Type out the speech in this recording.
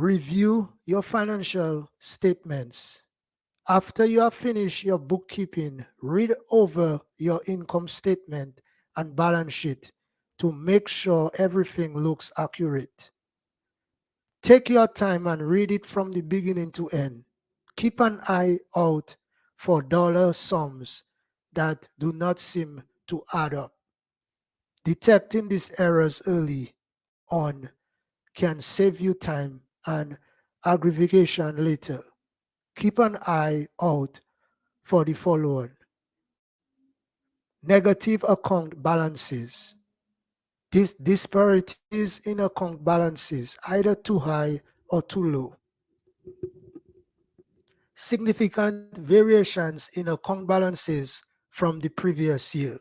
Review your financial statements. After you have finished your bookkeeping, read over your income statement and balance sheet to make sure everything looks accurate. Take your time and read it from the beginning to end. Keep an eye out for dollar sums that do not seem to add up. Detecting these errors early on can save you time and aggravation later. Keep an eye out for the following: negative account balances. These disparities in account balances, either too high or too low. Significant variations in account balances from the previous year.